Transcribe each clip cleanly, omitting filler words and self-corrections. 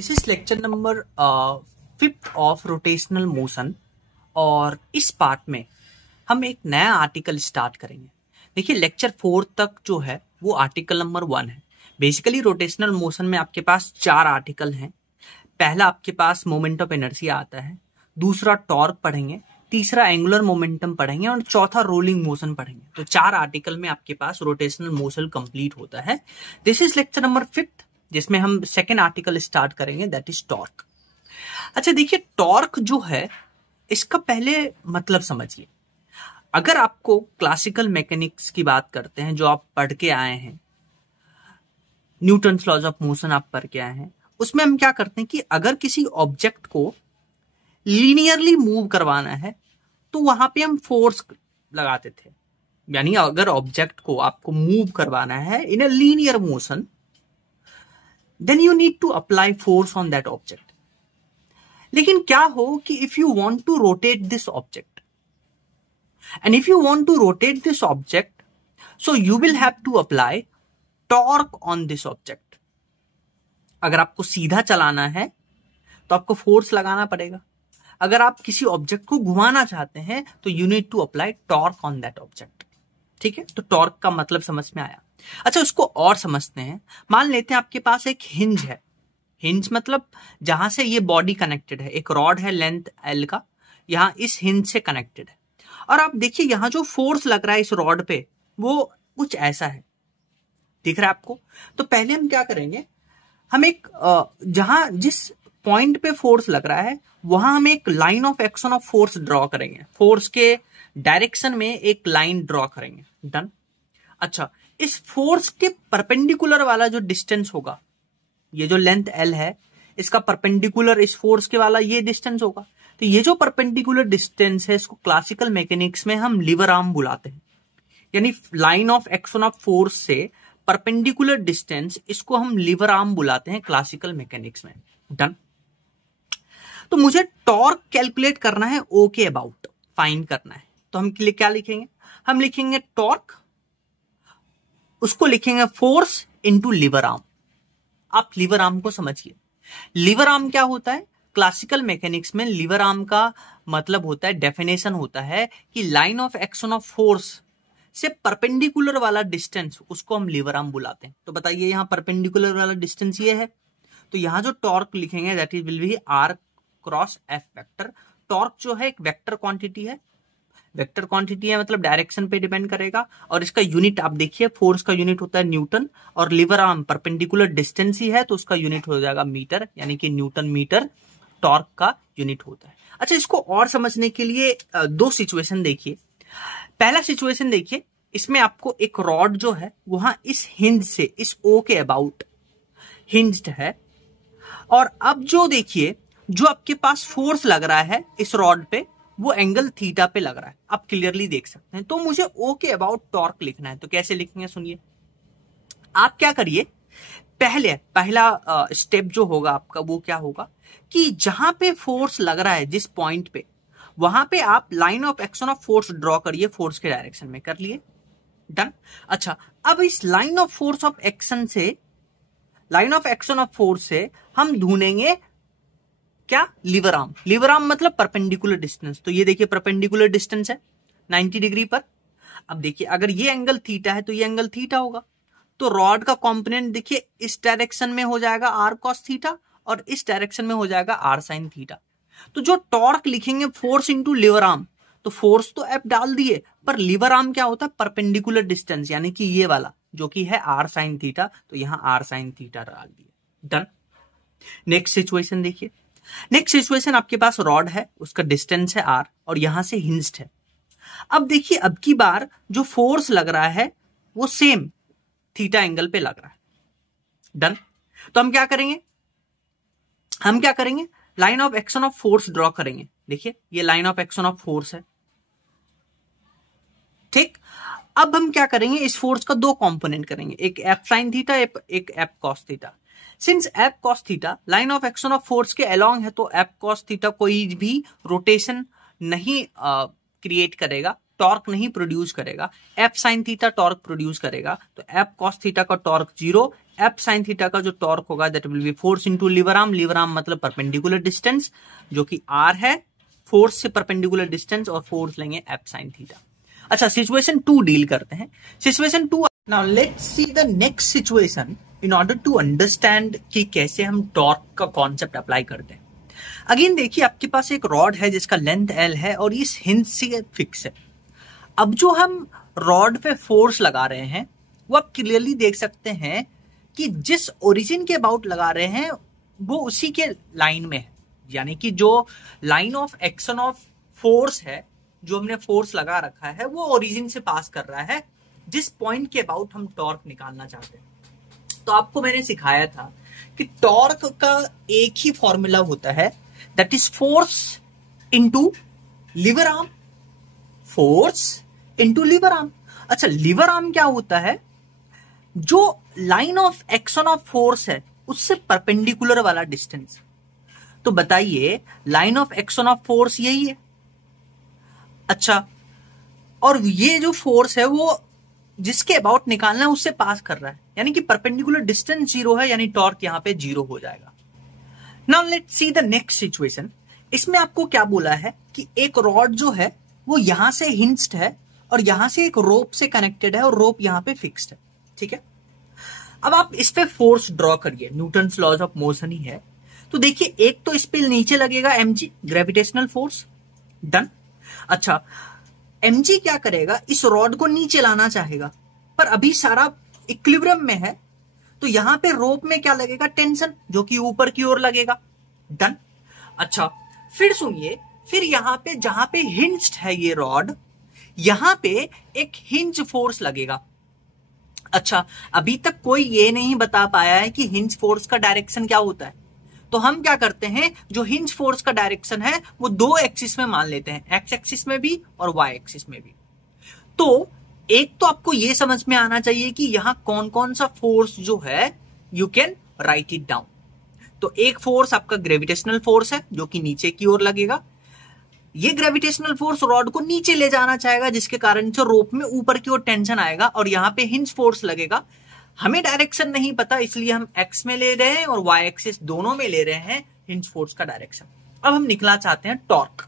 This is lecture number 5th of rotational motion और इस part में हम एक नया आर्टिकल स्टार्ट करेंगे। देखिए लेक्चर 4 तक जो है वो आर्टिकल नंबर 1 है। बेसिकली रोटेशनल मोशन में आपके पास 4 आर्टिकल हैं। पहला आपके पास मोमेंट ऑफ इनर्शिया आता है, दूसरा टॉर्क पढ़ेंगे, तीसरा एंगुलर मोमेंटम पढ़ेंगे और चौथा रोलिंग मोशन पढ़ेंगे। तो 4 आर्टिकल में आपके पास रोटेशनल मोशन कंप्लीट होता है। This is lecture number 5th जिसमें हम सेकेंड आर्टिकल स्टार्ट करेंगे, दैट इज टॉर्क। अच्छा देखिए टॉर्क जो है इसका पहले मतलब समझिए। अगर आपको क्लासिकल मैकेनिक्स की बात करते हैं जो आप पढ़ के आए हैं, न्यूटन्स लॉज ऑफ मोशन आप पढ़ के आए हैं, उसमें हम क्या करते हैं कि अगर किसी ऑब्जेक्ट को लीनियरली मूव करवाना है तो वहां पे हम फोर्स लगाते थे। यानी अगर ऑब्जेक्ट को आपको मूव करवाना है in a linear motion, then you need to apply force on that object. लेकिन क्या हो कि if you want to rotate this object, and if you want to rotate this object, so you will have to apply torque on this object. अगर आपको सीधा चलाना है तो आपको फोर्स लगाना पड़ेगा। अगर आप किसी ऑब्जेक्ट को घुमाना चाहते हैं तो you need to apply torque on that object. ठीक है, तो टॉर्क का मतलब समझ में आया। अच्छा उसको और समझते हैं। मान लेते हैं आपके पास एक हिंज है। हिंज मतलब जहां से ये बॉडी कनेक्टेड है, एक रॉड है लेंथ एल का, यहां इस हिंज से कनेक्टेड है। और आप देखिए यहां जो फोर्स लग रहा है इस रॉड पे वो कुछ ऐसा है, दिख रहा है आपको? तो पहले हम क्या करेंगे, हम एक जहां जिस पॉइंट पे फोर्स लग रहा है वहां हम एक line of action of force draw करेंगे। फोर्स के डायरेक्शन में एक लाइन ड्रॉ करेंगे। डन। अच्छा इस फोर्स के परपेंडिकुलर वाला जो डिस्टेंस होगा, ये जो लेंथ एल है इसका परपेंडिकुलर इस फोर्स के वाला ये डिस्टेंस होगा। तो ये जो परपेंडिकुलर डिस्टेंस है इसको क्लासिकल मैकेनिक्स में हम लीवर आर्म बुलाते हैं। यानी line of action of force से परपेंडिकुलर डिस्टेंस, इसको हम लीवर आर्म बुलाते हैं क्लासिकल मैकेनिक्स में। डन। तो मुझे टॉर्क कैलकुलेट करना है ओ के अबाउट, फाइंड करना है। तो हम क्या लिखेंगे, हम लिखेंगे टॉर्क, उसको लिखेंगे फोर्स इनटू लीवर आर्म। आप लीवर आर्म को समझिए। लीवर आर्म क्या होता है? क्लासिकल मैकेनिक्स में लीवर आर्म का मतलब होता है, डेफिनेशन होता है कि line of action of force से परपेंडिकुलर वाला डिस्टेंस, उसको हम लीवर आर्म बुलाते हैं। तो बताइए यहां परपेंडिकुलर वाला डिस्टेंस ये है, तो यहां जो टॉर्क लिखेंगे that is will be r cross F vector. Torque जो है एक वेक्टर क्वांटिटी है, वेक्टर क्वांटिटी है मतलब डायरेक्शन पे डिपेंड करेगा। और इसका यूनिट आप देखिए, फोर्स का यूनिट होता है न्यूटन और लीवर आर्म परपेंडिकुलर डिस्टेंस ही है तो उसका यूनिट हो जाएगा मीटर, यानी कि न्यूटन मीटर टॉर्क का यूनिट होता है। अच्छा इसको और समझने के लिए दो सिचुएशन देखिए। पहला सिचुएशन देखिए, इसमें आपको एक रॉड जो है वहां इस हिंज से इस ओ के अबाउट हिंज्ड है, और अब जो देखिए जो आपके पास फोर्स लग रहा है इस रॉड पे वो एंगल थीटा पे लग रहा है, आप क्लियरली देख सकते हैं। तो मुझे ओ के अबाउट टॉर्क लिखना है, तो कैसे लिखेंगे सुनिए। आप क्या करिए, पहला स्टेप जो होगा आपका वो क्या होगा कि जहां पे फोर्स लग रहा है जिस पॉइंट पे, वहां पे आप line of action of force draw करिए, फोर्स के डायरेक्शन में कर लिए। डन। अच्छा अब इस line of force of action से, line of action of force से हम ढूंढेंगे क्या, लीवर आर्म। लीवर आर्म मतलब परपेंडिकुलर डिस्टेंस। तो ये देखिए परपेंडिकुलर डिस्टेंस है 90 डिग्री पर। अब देखिए अगर ये एंगल थीटा है तो ये एंगल थीटा होगा। तो रॉड का कंपोनेंट देखिए इस डायरेक्शन में हो जाएगा आर कॉस थीटा और इस डायरेक्शन में हो जाएगा आर साइन थीटा। तो जो टॉर्क लिखेंगे फोर्स इंटू लीवर आर्म, तो फोर्स तो एफ डाल दिए, पर लीवर आर्म क्या होता है, परपेंडिकुलर डिस्टेंस, यानी कि ये वाला जो कि है आर साइन थीटा, तो यहां आर साइन थीटा डाल दिए। डन। नेक्स्ट सिचुएशन देखिए। नेक्स्ट सिचुएशन आपके पास रॉड है, उसका डिस्टेंस है आर और यहां से हिंज्ड है। अब देखिए अब की बार जो फोर्स लग रहा है वो सेम थीटा एंगल पे लग रहा है। डन। तो हम क्या करेंगे, line of action of force draw करेंगे। देखिए ये line of action of force है, ठीक। अब हम क्या करेंगे, इस फोर्स का दो कंपोनेंट करेंगे, एक एफ साइन थीटा एक F cos theta. Since F cos theta line of action of force के अलोंग है तो एफ कॉस थीटा कोई भी रोटेशन नहीं क्रिएट करेगा, टॉर्क नहीं प्रोड्यूस करेगा। F sine theta torque produce करेगा, तो एफ कॉस थीटा का टॉर्क 0, एफ साइन थीटा का जो टॉर्क होगा that will be force into lever arm, lever arm मतलब परपेंडिकुलर डिस्टेंस जो कि आर है, फोर्स से परपेंडिकुलर डिस्टेंस और फोर्स लेंगे एफ साइन थीटा। अच्छा, सिचुएशन 2 डील करते हैं। Situation 2, now let's see the next situation in order to understand कि कैसे हम टॉर्क का कॉन्सेप्ट अप्लाई करते हैं। अगेन देखिए, आपके पास एक रॉड है जिसका लेंथ एल है और इस हिंज से फिक्स है। अब जो हम रॉड पे फोर्स लगा रहे हैं वो आप क्लियरली देख सकते हैं कि जिस ओरिजिन के अबाउट लगा रहे हैं वो उसी के लाइन में है, यानी कि जो line of action of force है, जो हमने फोर्स लगा रखा है वो ओरिजिन से पास कर रहा है जिस पॉइंट के अबाउट हम टॉर्क निकालना चाहते हैं। तो आपको मैंने सिखाया था कि टॉर्क का एक ही फॉर्मूला होता है, that is force into lever arm, force into lever arm. अच्छा, लीवर आर्म क्या होता है? जो line of action of force है उससे परपेंडिकुलर वाला डिस्टेंस। तो बताइए, line of action of force यही है। अच्छा, और ये जो फोर्स है वो जिसके अबाउट निकालना है उससे पास कर रहा है, यानी कि परपेंडिकुलर डिस्टेंस 0 है, यानी टॉर्क यहां पे 0 हो जाएगा। Now let's see the next situation. इसमें आपको क्या बोला है कि एक रॉड जो है वो यहां से हिंज्ड है और यहां से एक रोप से कनेक्टेड है और रोप यहां पे फिक्स्ड है, ठीक है। अब आप इस पे फोर्स ड्रॉ करिए, न्यूटन्स लॉज ऑफ मोशन ही है। तो देखिए, एक तो इस पे नीचे लगेगा mg, ग्रेविटेशनल फोर्स, डन। अच्छा, mg क्या करेगा? इस रॉड को नीचे लाना चाहेगा, पर अभी सारा इक्विलिब्रियम में है, तो यहां पे रोप में क्या लगेगा? टेंशन, जो कि ऊपर की ओर लगेगा, डन। अच्छा, फिर सुनिए, फिर यहां पे जहां पे हिंज्ड है ये रॉड, यहां पे एक हिंज फोर्स लगेगा। अच्छा, अभी तक कोई ये नहीं बता पाया है कि हिंज फोर्स का डायरेक्शन क्या होता है। तो हम क्या करते हैं, जो हिंज फोर्स का डायरेक्शन है वो 2 एक्सिस में मान लेते हैं, एक्स एक्सिस में भी और वाई एक्सिस में भी। तो एक तो आपको ये समझ में आना चाहिए कि यहां कौन कौन सा फोर्स जो है, you can write it down. तो एक फोर्स आपका ग्रेविटेशनल फोर्स है जो कि नीचे की ओर लगेगा। ये ग्रेविटेशनल फोर्स रॉड को नीचे ले जाना चाहेगा, जिसके कारण से रोप में ऊपर की ओर टेंशन आएगा और यहां पे हिंज फोर्स लगेगा। हमें डायरेक्शन नहीं पता, इसलिए हम एक्स में ले रहे हैं और वाई एक्सिस दोनों में ले रहे हैं हिंज फोर्स का डायरेक्शन। अब हम निकला चाहते हैं टॉर्क।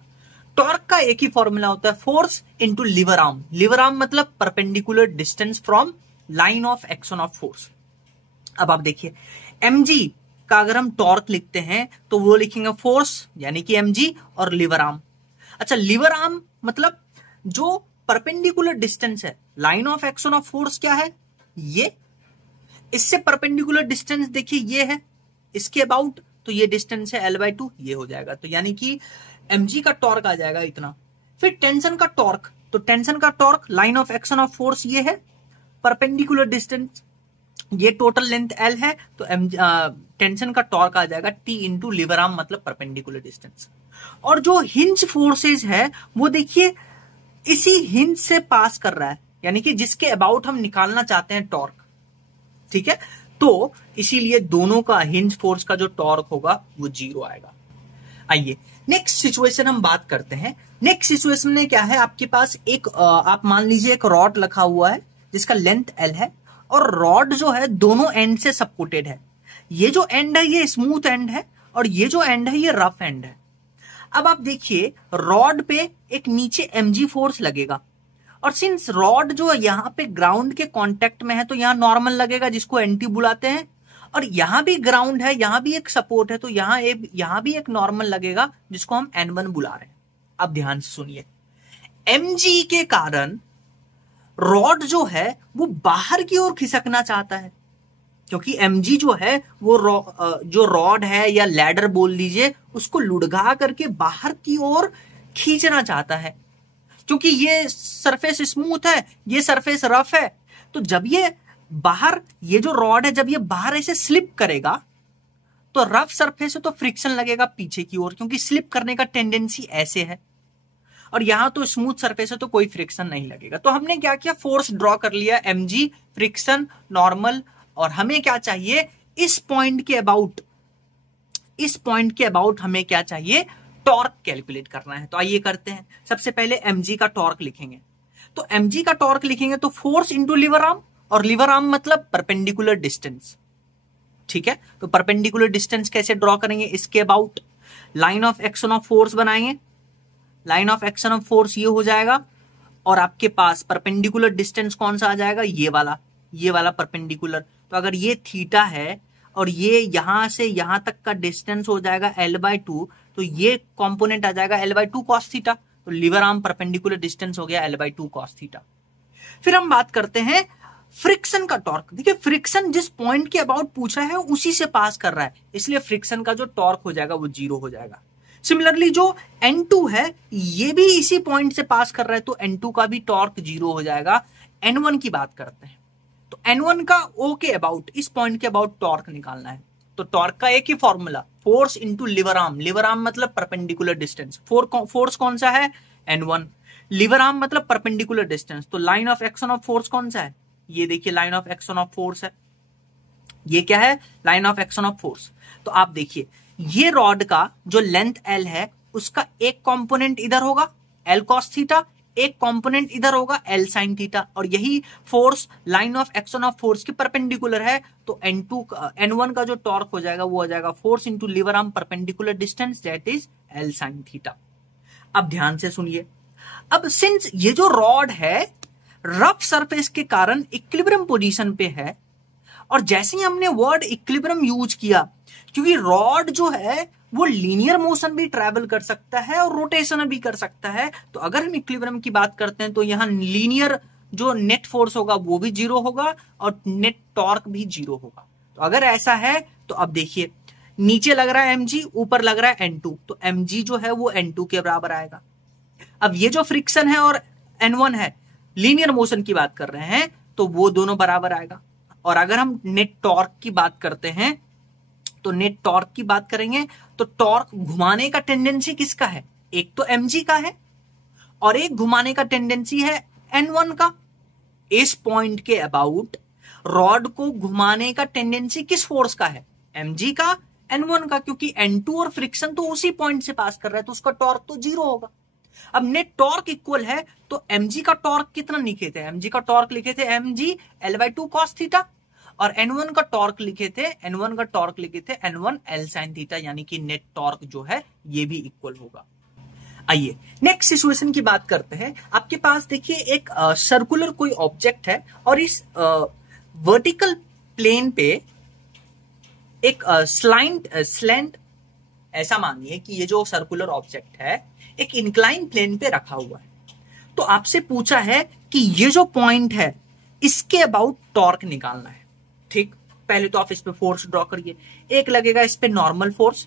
टॉर्क का एक ही फॉर्मूला होता है, force into lever arm. Lever arm मतलब perpendicular distance from line of action of force. अब आप देखिए, mg का अगर हम टॉर्क लिखते हैं तो वो लिखेंगे फोर्स यानी कि mg और लीवर आर्म। अच्छा, लीवर आर्म मतलब जो परपेंडिकुलर डिस्टेंस है, line of action of force क्या है? ये, इससे परपेंडिकुलर डिस्टेंस देखिए ये है, इसके अबाउट, तो ये डिस्टेंस है L/2, ये हो जाएगा। तो यानी कि mg का टॉर्क आ जाएगा इतना। फिर टेंशन का टॉर्क, तो टेंशन का torque, line of action of force ये है, परपेंडिकुलर डिस्टेंस, ये टोटल लेंथ L है, तो टेंशन का टॉर्क आ जाएगा T इंटू लीवर आर्म मतलब परपेंडिकुलर डिस्टेंस। और जो हिंज फोर्सेज है वो देखिए इसी हिंज से पास कर रहा है, यानी कि जिसके अबाउट हम निकालना चाहते हैं टॉर्क, ठीक है। तो इसीलिए दोनों का हिंज फोर्स का जो टॉर्क होगा वो 0 आएगा। आइए नेक्स्ट सिचुएशन हम बात करते हैं। नेक्स्ट सिचुएशन में क्या है, आपके पास एक आप मान लीजिए एक रॉड रखा हुआ है जिसका लेंथ L है और रॉड जो है दोनों एंड से सपोर्टेड है। ये जो एंड है ये स्मूथ एंड है और ये जो एंड है ये रफ एंड है। अब आप देखिए, रॉड पे एक नीचे mg फोर्स लगेगा और सिंस रॉड जो यहां पे ग्राउंड के कांटेक्ट में है तो यहां नॉर्मल लगेगा जिसको एंटी बुलाते हैं, और यहां भी ग्राउंड है, यहां भी एक सपोर्ट है तो यहां भी एक नॉर्मल लगेगा जिसको हम n1 बुला रहे हैं। अब ध्यान से सुनिए, mg के कारण रॉड जो है वो बाहर की ओर खिसकना चाहता है, क्योंकि mg जो है वो जो रॉड है या लैडर बोल लीजिए उसको लुढ़गा करके बाहर की ओर खींचना चाहता है। क्योंकि ये सरफेस स्मूथ है, ये सरफेस रफ है, तो जब ये बाहर, ये जो रॉड है जब ये बाहर ऐसे स्लिप करेगा तो रफ सरफेस है तो फ्रिक्शन लगेगा पीछे की ओर, क्योंकि स्लिप करने का टेंडेंसी ऐसे है, और यहां तो स्मूथ सरफेस है तो कोई फ्रिक्शन नहीं लगेगा। तो हमने क्या किया, फोर्स ड्रॉ कर लिया, mg, फ्रिक्शन, नॉर्मल, और हमें क्या चाहिए, इस पॉइंट के अबाउट हमें क्या चाहिए, टॉर्क कैलकुलेट करना है। तो आइए करते हैं। सबसे पहले mg का टॉर्क लिखेंगे। तो mg का टॉर्क लिखेंगे तो फोर्स इंटू लीवर आर्म, और लीवर आर्म मतलब परपेंडिकुलर डिस्टेंस, ठीक है, तो परपेंडिकुलर डिस्टेंस कैसे ड्रॉ करेंगे, इसके about line of action of force बनाएंगे, line of action of force ये हो जाएगा, और आपके पास परपेंडिकुलर डिस्टेंस कौन सा आ जाएगा, ये वाला परपेंडिकुलर। तो अगर ये थीटा है और ये यहां से यहां तक का डिस्टेंस हो जाएगा L/2, तो ये कंपोनेंट आ जाएगा L/2 cos थीटा। तो लीवर आर्म परपेंडिकुलर डिस्टेंस हो गया L/2 cos थीटा। फिर हम बात करते हैं फ्रिक्शन का टॉर्क। देखिए फ्रिक्शन जिस पॉइंट के अबाउट पूछा है उसी से पास कर रहा है, इसलिए फ्रिक्शन का जो टॉर्क हो जाएगा वो 0 हो जाएगा। सिमिलरली जो N2 है ये भी इसी पॉइंट से पास कर रहा है, तो N2 का भी टॉर्क 0 हो जाएगा। N1 की बात करते हैं, तो N1 का O के अबाउट, इस पॉइंट के अबाउट टॉर्क निकालना है। तो टॉर्क का एक ही formula, force into lever arm. Lever arm मतलब परपेंडिकुलर डिस्टेंस, फोर्स कौन सा है, N1। लिवर आर्म मतलब परपेंडिकुलर डिस्टेंस, तो line of action of force कौन सा है, ये देखिए line of action of force है, ये क्या है, line of action of force. तो आप देखिए ये रॉड का जो लेंथ L है उसका एक कंपोनेंट इधर होगा L cos थीटा, एक कंपोनेंट इधर होगा L sin थीटा, और यही force line of action of force के परपेंडिकुलर है। तो N1 का जो टॉर्क हो जाएगा वो हो जाएगा force into lever arm perpendicular distance, that is L sin theta. अब ध्यान से सुनिए, अब सिंस ये जो रॉड है रफ सरफेस के कारण इक्विलिब्रियम पोजीशन पे है, और जैसे ही हमने वर्ड इक्विलिब्रियम यूज किया, क्योंकि रॉड जो है वो लीनियर मोशन भी ट्रैवल कर सकता है और रोटेशन भी कर सकता है, तो अगर हम इक्विलिब्रियम की बात करते हैं तो यहां लीनियर जो नेट फोर्स होगा वो भी 0 होगा और नेट टॉर्क भी 0 होगा। तो अगर ऐसा है तो अब देखिए नीचे लग रहा है mg, ऊपर लग रहा है N2, तो mg जो है वो N2 के बराबर आएगा। अब ये जो फ्रिक्शन है और N1 है, लीनियर मोशन की बात कर रहे हैं, तो वो दोनों बराबर आएगा। और अगर हम नेट टॉर्क की बात करते हैं, तो नेट टॉर्क की बात करेंगे तो टॉर्क घुमाने का टेंडेंसी किसका है, एक तो mg का है और एक घुमाने का टेंडेंसी है N1 का। इस पॉइंट के अबाउट रॉड को घुमाने का टेंडेंसी किस फोर्स का है, mg का, N1 का, क्योंकि N2 और फ्रिक्शन तो उसी पॉइंट से पास कर रहा है, तो उसका टॉर्क तो 0 होगा। अब नेट टॉर्क इक्वल है, तो mg का टॉर्क कितना लिखे थे, mg का टॉर्क लिखे थे mg L/2 cos थीटा, और N1 का टॉर्क लिखे थे N1 L sin थीटा, यानी कि नेट टॉर्क जो है ये भी इक्वल होगा। आइए नेक्स्ट सिचुएशन की बात करते हैं। आपके पास देखिए एक सर्कुलर कोई ऑब्जेक्ट है और इस वर्टिकल प्लेन पे एक स्लैंट, ऐसा मानिए कि ये जो सर्कुलर ऑब्जेक्ट है एक इंक्लाइन प्लेन पे रखा हुआ है। तो आपसे पूछा है कि ये जो पॉइंट है इसके अबाउट टॉर्क निकालना है। ठीक, पहले तो आप इस पे फोर्स ड्रॉ करिए, एक लगेगा इस पे नॉर्मल फोर्स,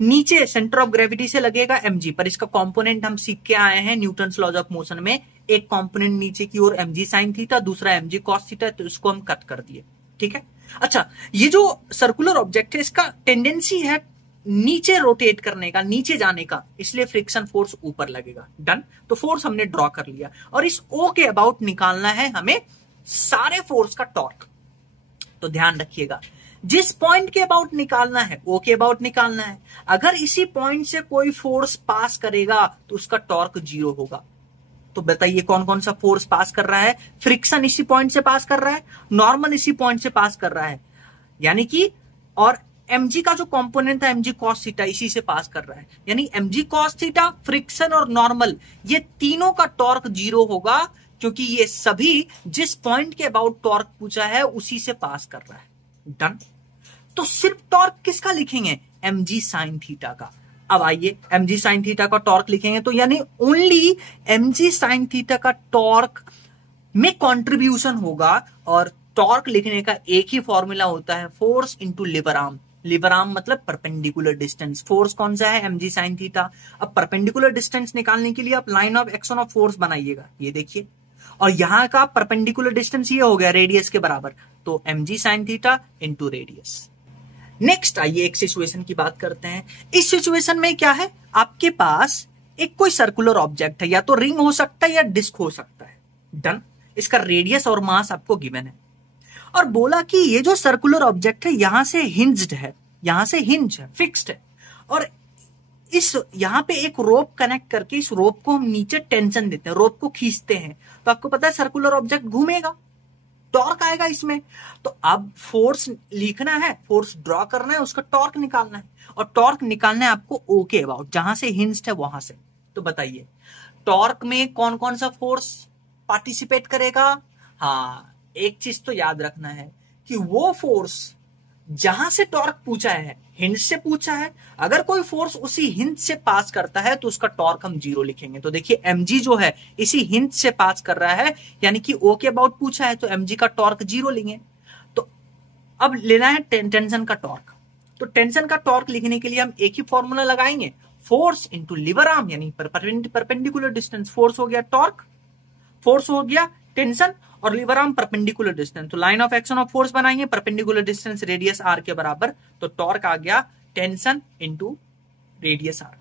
नीचे सेंटर ऑफ ग्रेविटी से लगेगा mg पर। इसका कंपोनेंट हम सीख के आए हैं न्यूटन्स लॉज ऑफ मोशन में, एक कंपोनेंट नीचे की ओर mg sin थीटा, दूसरा mg cos थीटा, तो इसको हम कट कर दिए। ठीक है, अच्छा ये जो सर्कुलर ऑब्जेक्ट है इसका टेंडेंसी है नीचे रोटेट करने का, नीचे जाने का, इसलिए फ्रिक्शन फोर्स ऊपर लगेगा। डन, तो फोर्स हमने ड्रॉ कर लिया, और इस O के अबाउट निकालना है हमें सारे फोर्स का टॉर्क। तो ध्यान रखिएगा, जिस पॉइंट के अबाउट निकालना है O के अबाउट निकालना है, अगर इसी पॉइंट से कोई फोर्स पास करेगा तो उसका टॉर्क 0 होगा। तो बताइए कौन कौन सा फोर्स पास कर रहा है, फ्रिक्शन इसी पॉइंट से पास कर रहा है, नॉर्मल इसी पॉइंट से पास कर रहा है, यानी कि, और mg का जो कंपोनेंट था mg cos थीटा इसी से पास कर रहा है, यानी mg cos थीटा, फ्रिक्शन और नॉर्मल, ये तीनों का टॉर्क 0 होगा, क्योंकि ये सभी जिस पॉइंट के अबाउट टॉर्क पूछा है उसी से पास कर रहा है। डन, तो सिर्फ टॉर्क किसका लिखेंगे, mg sin थीटा का। अब आइए mg sin थीटा का टॉर्क लिखेंगे, तो यानी ओनली mg sin थीटा का टॉर्क में कंट्रीब्यूशन होगा, और टॉर्क लिखने का एक ही फॉर्मूला होता है, force into lever arm. Lever arm मतलब परपेंडिकुलर डिस्टेंस, फोर्स कौन सा है, mg sin थीटा। अब परपेंडिकुलर डिस्टेंस निकालने के लिए आप line of action of force बनाइएगा, ये देखिए, और यहां का परपेंडिकुलर डिस्टेंस ये हो गया रेडियस के बराबर, तो mg sin theta into radius. Next आइए एक सिचुएशन की बात करते हैं। इस सिचुएशन में क्या है, आपके पास एक कोई सर्कुलर ऑब्जेक्ट है, या तो रिंग हो सकता है या डिस्क हो सकता है। डन, इसका रेडियस और मास आपको गिवन है, और बोला कि ये जो सर्कुलर ऑब्जेक्ट है यहां से हिंज्ड है, यहां से हिंज है, फिक्स्ड है, और इस यहां पे एक रोप कनेक्ट करके इस रोप को हम नीचे टेंशन देते हैं, रोप को खींचते हैं, तो आपको पता है सर्कुलर ऑब्जेक्ट घूमेगा। टॉर्क आएगा इसमें। तो अब फोर्स लिखना है, फोर्स ड्रॉ करना है, उसका टॉर्क निकालना है, और टॉर्क निकालना है आपको ओ के अबाउट, जहां से हिंस्ड है वहां से। तो बताइए टॉर्क में कौन कौन सा फोर्स पार्टिसिपेट करेगा? हाँ, एक चीज तो याद रखना है कि वो फोर्स जहां से टॉर्क पूछा है, हिंज से पूछा है, अगर कोई फोर्स उसी हिंज से पास करता है तो उसका टॉर्क हम 0 लिखेंगे। तो देखिए mg जो है इसी हिंज से पास कर रहा है, यानी कि O के अबाउट पूछा है, तो mg का टॉर्क 0 लेंगे। तो अब लेना है टेंशन का टॉर्क। तो टेंशन का टॉर्क लिखने के लिए हम एक ही फॉर्मूला लगाएंगे, फोर्स इंटू लीवर आर्म, यानी परपेंडिकुलर डिस्टेंस। फोर्स हो गया टॉर्क, फोर्स हो गया टेंशन, और लीवर आर्म परपेंडिकुलर डिस्टेंस। तो line of action of force बनाएंगे, परपेंडिकुलर डिस्टेंस रेडियस आर के बराबर, तो टॉर्क आ गया टेंशन इंटू रेडियस आर।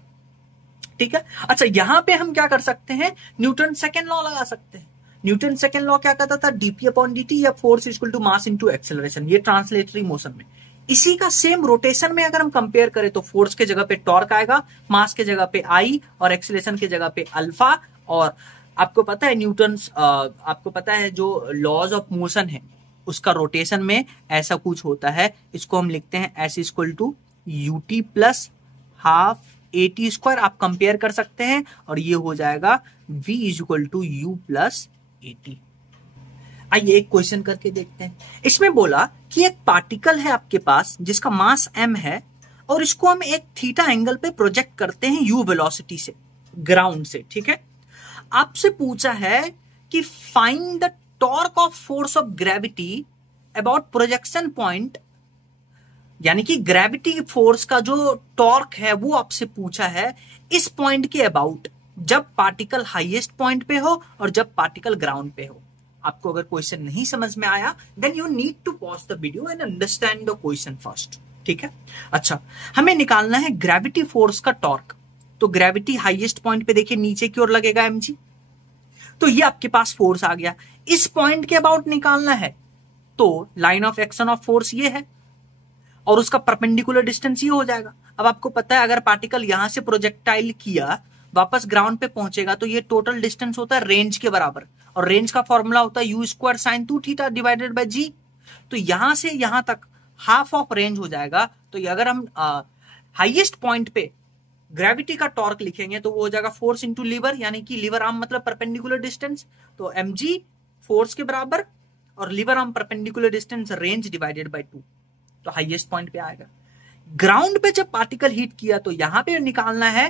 ठीक है। अच्छा, यहां पे हम क्या कर सकते हैं, न्यूटन सेकेंड लॉ लगा सकते हैं। न्यूटन सेकेंड लॉ क्या कहता था, डीपी अपॉन dt या force equal to mass into acceleration, ये ट्रांसलेटरी मोशन में। इसी का सेम रोटेशन में अगर हम कंपेयर करें तो फोर्स के जगह पे टॉर्क आएगा, मास के जगह पे आई, और एक्सेलरेशन के जगह पे अल्फा। और आपको पता है आपको पता है जो लॉज ऑफ मोशन है उसका रोटेशन में ऐसा कुछ होता है, इसको हम लिखते हैं S equal to ut plus half at square. आप कंपेयर कर सकते हैं, और ये हो जाएगा v equal to u plus at. आइए एक क्वेश्चन करके देखते हैं। इसमें बोला कि एक पार्टिकल है आपके पास जिसका मास m है, और इसको हम एक थीटा एंगल पे प्रोजेक्ट करते हैं u वेलोसिटी से, ग्राउंड से। ठीक है। आपसे पूछा है कि find the torque of force of gravity about projection point, यानी कि ग्रेविटी फोर्स का जो टॉर्क है वो आपसे पूछा है इस पॉइंट के अबाउट, जब पार्टिकल हाईएस्ट पॉइंट पे हो और जब पार्टिकल ग्राउंड पे हो। आपको अगर क्वेश्चन नहीं समझ में आया then you need to pause the video and understand the question first. ठीक है। अच्छा, हमें निकालना है ग्रेविटी फोर्स का टॉर्क। तो ग्रेविटी हाईएस्ट पॉइंट पे देखिए नीचे की ओर लगेगा mg, तो ये आपके पास फोर्स आ गया। इस पॉइंट के अबाउट निकालना है, तो line of action of force ये है, और उसका परपेंडिकुलर डिस्टेंस ये हो जाएगा। अब आपको पता है अगर पार्टिकल यहां से प्रोजेक्टाइल किया वापस ग्राउंड पे पहुंचेगा तो ये टोटल डिस्टेंस होता है रेंज के बराबर, और रेंज का फॉर्मूला होता है u square sine 2 theta divided by g. तो यहां से यहां तक हाफ ऑफ रेंज हो जाएगा। तो अगर हम हाईएस्ट पॉइंट पे ग्रेविटी का टॉर्क लिखेंगे तो वो हो जाएगा फोर्स इंटू लीवर, यानी कि लीवर आर्म मतलब परपेंडिकुलर डिस्टेंस, तो mg फोर्स के बराबर, और lever arm perpendicular distance range divided by 2, तो हाईएस्ट पॉइंट पे आएगा। ग्राउंड पे जब पार्टिकल हिट किया तो यहां पे निकालना है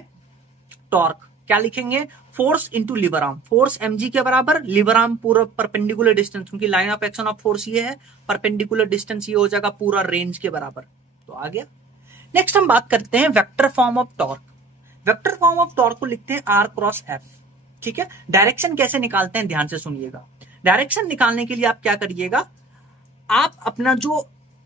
टॉर्क, क्या लिखेंगे, force into lever arm, force mg के बराबर, लीवर आर्म पूरा परपेंडिकुलर डिस्टेंस, क्योंकि line of action of force ये है, परपेंडिकुलर डिस्टेंस ये हो जाएगा पूरा रेंज के बराबर। तो आ गया। नेक्स्ट हम बात करते हैं vector form of torque. Vector form of torque को लिखते हैं r क्रॉस f। ठीक है। डायरेक्शन कैसे निकालते हैं ध्यान से सुनिएगा। डायरेक्शन निकालने के लिए आप क्या करिएगा, आप अपना जो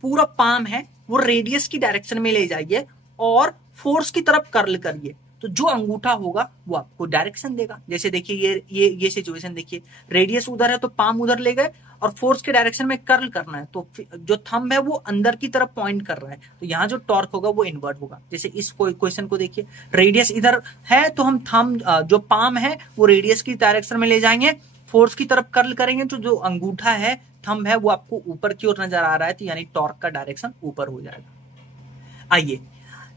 पूरा पाम है वो रेडियस की डायरेक्शन में ले जाइए और फोर्स की तरफ कर्ल करिए, तो जो अंगूठा होगा वो आपको डायरेक्शन देगा। जैसे देखिए ये सिचुएशन देखिए, रेडियस उधर है तो पाम उधर ले गए, और फोर्स के डायरेक्शन में कर्ल करना है तो जो थंब है वो अंदर की तरफ पॉइंट कर रहा है, तो यहाँ जो टॉर्क होगा वो इनवर्ट होगा। जैसे इस क्वेश्चन को देखिए, रेडियस इधर है तो हम थंब जो पाम है वो रेडियस की डायरेक्शन में ले जाएंगे, फोर्स की तरफ कर्ल करेंगे तो जो अंगूठा है थंब है वो आपको ऊपर की ओर नजर आ रहा है, तो यानी टॉर्क का डायरेक्शन ऊपर हो जाएगा। आइए,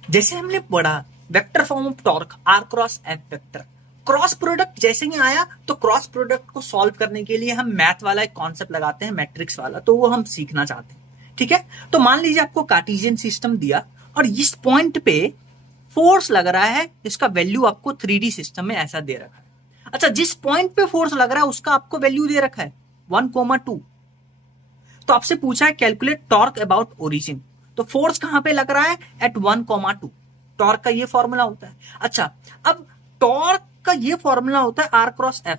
जैसे हमने पढ़ा vector form of torque r cross f vector, cross product जैसे ही आया तो क्रॉस प्रोडक्ट को सॉल्व करने के लिए हम मैथ वाला एक कॉन्सेप्ट लगाते हैं, मैट्रिक्स वाला, तो वो हम सीखना चाहते हैं। ठीक है। तो मान लीजिए आपको कार्टेशियन सिस्टम दिया और इस पॉइंट पे फोर्स लग रहा है, इसका वैल्यू आपको 3D सिस्टम में ऐसा दे रखा है। अच्छा, जिस पॉइंट पे फोर्स लग रहा है उसका आपको वैल्यू दे रखा है 1,2, तो आपसे पूछा है कैलकुलेट टॉर्क अबाउट ओरिजिन, तो फोर्स कहां पे लग रहा है एट 1,2, टॉर्क का ये फॉर्मूला होता है। अच्छा, अब टॉर्क का ये फॉर्मूला होता है r क्रॉस f।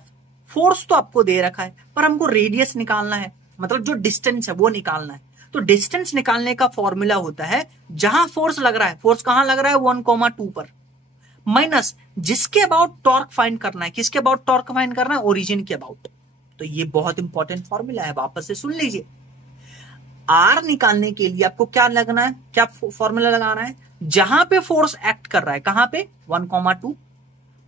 फोर्स तो आपको दे रखा है पर हमको रेडियस निकालना है, मतलब जो डिस्टेंस है वो निकालना है। तो डिस्टेंस निकालने का फॉर्मूला होता है जहां फोर्स लग रहा है, फोर्स कहां लग रहा है 1,2 पर, माइनस जिसके अबाउट टॉर्क फाइंड करना है, किसके अबाउट टॉर्क फाइंड करना है, ओरिजिन के अबाउट। तो ये बहुत इंपॉर्टेंट फॉर्मूला है, वापस से सुन लीजिए। आर निकालने के लिए आपको क्या लगना है, क्या फॉर्मूला लगाना है, जहां पे फोर्स एक्ट कर रहा है, कहां पे 1,2,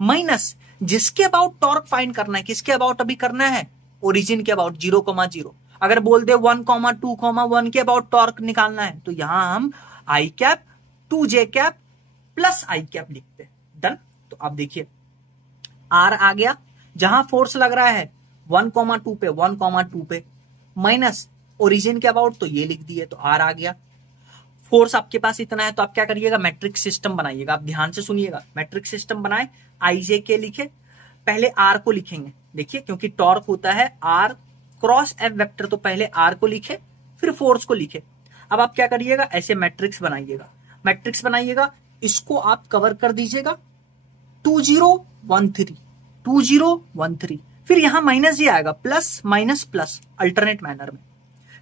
माइनस जिसके अबाउट टॉर्क फाइंड करना है, किसके अबाउट अभी करना है, ओरिजिन के अबाउट 0,0। अगर बोल दे 1,2,1 के अबाउट टॉर्क निकालना है तो यहां हम आई कैप 2j कैप प्लस आई कैप लिखते हैं। डन। तो आप देखिए आर आ गया, जहां फोर्स लग रहा है 1,2 पे 1,2 पे माइनस ओरिजिन के अबाउट, तो ये लिख दिए, तो आर आ गया। फोर्स आपके पास इतना है तो आप क्या करिएगा, मैट्रिक्स सिस्टम बनाइएगा। आप ध्यान से सुनिएगा, मैट्रिक्स सिस्टम बनाए, आईजे के लिखे, पहले आर को लिखेंगे। देखिए क्योंकि टॉर्क होता है आर क्रॉस एफ वेक्टर, तो पहले आर को लिखे फिर फोर्स को लिखे। अब आप क्या करिएगा, ऐसे मैट्रिक्स बनाइएगा, मैट्रिक्स बनाइएगा, इसको आप कवर कर दीजिएगा 2013 2013, फिर यहां माइनस ये आएगा, plus minus plus alternate manner में।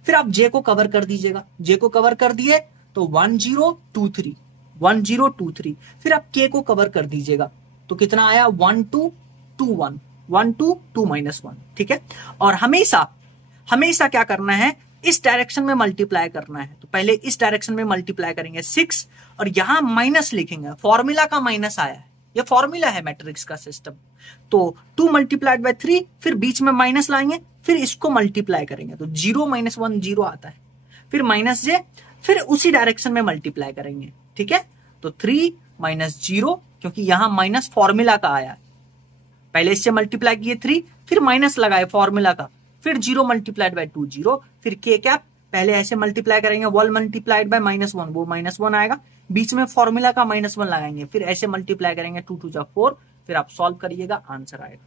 फिर आप जे को कवर कर दीजिएगा, जे को कवर कर दिए तो 1023 1023, फिर आप के को कवर कर दीजिएगा तो कितना आया 1221 122 -1। ठीक है, और हमेशा हमेशा क्या करना है, इस डायरेक्शन में मल्टीप्लाई करना है। तो पहले इस डायरेक्शन में मल्टीप्लाई करेंगे 6 और यहां माइनस लिखेंगे, फॉर्मूला का माइनस आया है, ये फॉर्मूला है मैट्रिक्स का सिस्टम। तो 2 मल्टीप्लाइड बाय 3, फिर बीच में माइनस लाएंगे, फिर इसको मल्टीप्लाई करेंगे तो 0 -1 0 आता है, फिर माइनस जे, फिर उसी डायरेक्शन में मल्टीप्लाई करेंगे। ठीक है, तो 3 - 0, क्योंकि यहां माइनस फॉर्मूला का आया है, पहले इससे मल्टीप्लाई किए 3, फिर माइनस लगाए फॉर्मूला का, फिर 0 मल्टीप्लाइड बाय 2 0, फिर के कैप, पहले ऐसे मल्टीप्लाई करेंगे 1 मल्टीप्लाइड बाय -1, वो -1 आएगा, बीच में फॉर्मूला का -1 लगाएंगे, फिर ऐसे मल्टीप्लाई करेंगे 2 2 जा 4, फिर आप सॉल्व करिएगा, आंसर आएगा।